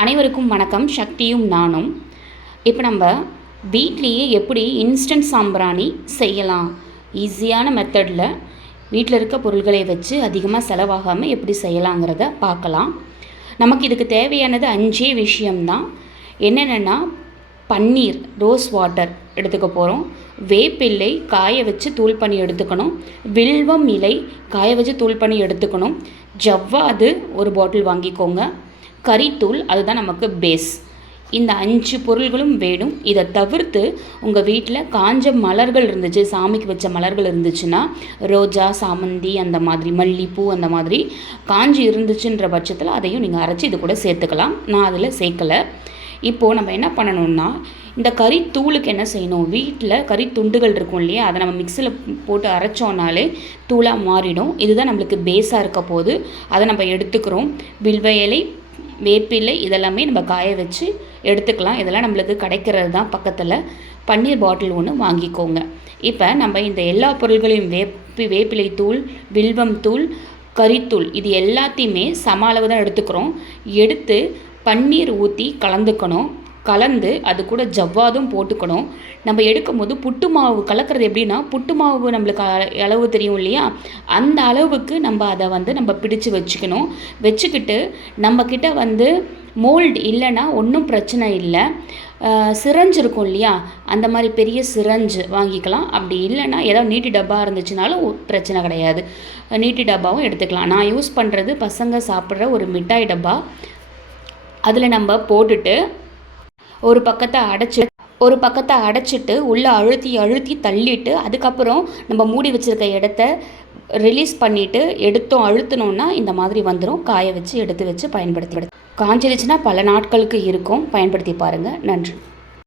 அனைவருக்கும் வணக்கம். சக்தியும் நானும். இப்போ நம்ம வீட்லேயே எப்படி இன்ஸ்டன்ட் சாம்பிராணி செய்யலாம், ஈஸியான மெத்தடில் வீட்டில் இருக்க பொருள்களை வச்சு அதிகமாக செலவாகாமல் எப்படி செய்யலாங்கிறத பார்க்கலாம். நமக்கு இதுக்கு தேவையானது 5 விஷயம்தான். என்னென்னா, பன்னீர், ரோஸ் வாட்டர் எடுத்துக்க போகிறோம். வேப்பிலை காய வச்சு தூள் பண்ணி எடுத்துக்கணும். வில்வம் இலை காய வச்சு தூள் பண்ணி எடுத்துக்கணும். ஜவ்வாது ஒரு பாட்டில் வாங்கிக்கோங்க. கறித்தூள், அதுதான் நமக்கு பேஸ். இந்த 5 பொருள்களும் வேணும். இதை தவிர்த்து உங்கள் வீட்டில் காஞ்ச மலர்கள் இருந்துச்சு, சாமிக்கு வச்ச மலர்கள் இருந்துச்சுன்னா, ரோஜா, சாமந்தி, அந்த மாதிரி மல்லிப்பூ, அந்த மாதிரி காஞ்சி இருந்துச்சுன்ற பட்சத்தில் அதையும் நீங்கள் அரைச்சி இது கூட சேர்த்துக்கலாம். நான் அதில் சேர்க்கலை. இப்போது நம்ம என்ன பண்ணணும்னா, இந்த கறித்தூளுக்கு என்ன செய்யணும், வீட்டில் கறி துண்டுகள் இருக்கும் இல்லையா, அதை நம்ம மிக்சியில் போட்டு அரைச்சோன்னாலே தூளாக மாறிடும். இதுதான் நம்மளுக்கு பேஸாக இருக்க போது. அதை நம்ம எடுத்துக்கிறோம். வில்வ இலை, வேப்பிலை இதெல்லாமே நம்ம காய வச்சு எடுத்துக்கலாம். இதெல்லாம் நம்மளுக்கு கிடைக்கிறது தான் பக்கத்தில். பன்னீர் பாட்டில் ஒன்று வாங்கிக்கோங்க. இப்போ நம்ம இந்த எல்லா பொருள்களையும் வேப்பிலை தூள், வில்வம் தூள், கறித்தூள் இது எல்லாத்தையுமே சம அளவு தான் எடுத்துக்கிறோம். எடுத்து பன்னீர் ஊற்றி கலந்துக்கணும். கலந்து அது கூட ஜவ்வாதும் போட்டுக்கணும். நம்ம எடுக்கும்போது புட்டு மாவு கலக்கிறது எப்படின்னா, புட்டு மாவு நம்மளுக்கு அளவு தெரியும் இல்லையா, அந்த அளவுக்கு நம்ம அதை நம்ம பிடிச்சு வச்சுக்கணும். வச்சுக்கிட்டு நம்மக்கிட்ட மோல்டு இல்லைன்னா ஒன்றும் பிரச்சனை இல்லை. சிரஞ்சு இருக்கும் இல்லையா, அந்த மாதிரி பெரிய சிரஞ்சு வாங்கிக்கலாம். அப்படி இல்லைன்னா ஏதாவது நீட்டி டப்பா இருந்துச்சுனாலும் பிரச்சனை கிடையாது. நீட்டி டப்பாவும் எடுத்துக்கலாம். நான் யூஸ் பண்ணுறது பசங்க சாப்பிட்ற ஒரு மிட்டாய் டப்பா. அதில் நம்ம போட்டுட்டு ஒரு பக்கத்தை அடைச்சிட்டு உள்ளே அழுத்தி தள்ளிட்டு, அதுக்கப்புறம் நம்ம மூடி வச்சுருக்க இடத்த ரிலீஸ் பண்ணிவிட்டு அழுத்தினோன்னா இந்த மாதிரி வந்துடும். காய வச்சு எடுத்து வச்சு பயன்படுத்தி காஞ்சிருச்சுன்னா பல நாட்களுக்கு இருக்கும். பயன்படுத்தி பாருங்கள். நன்றி.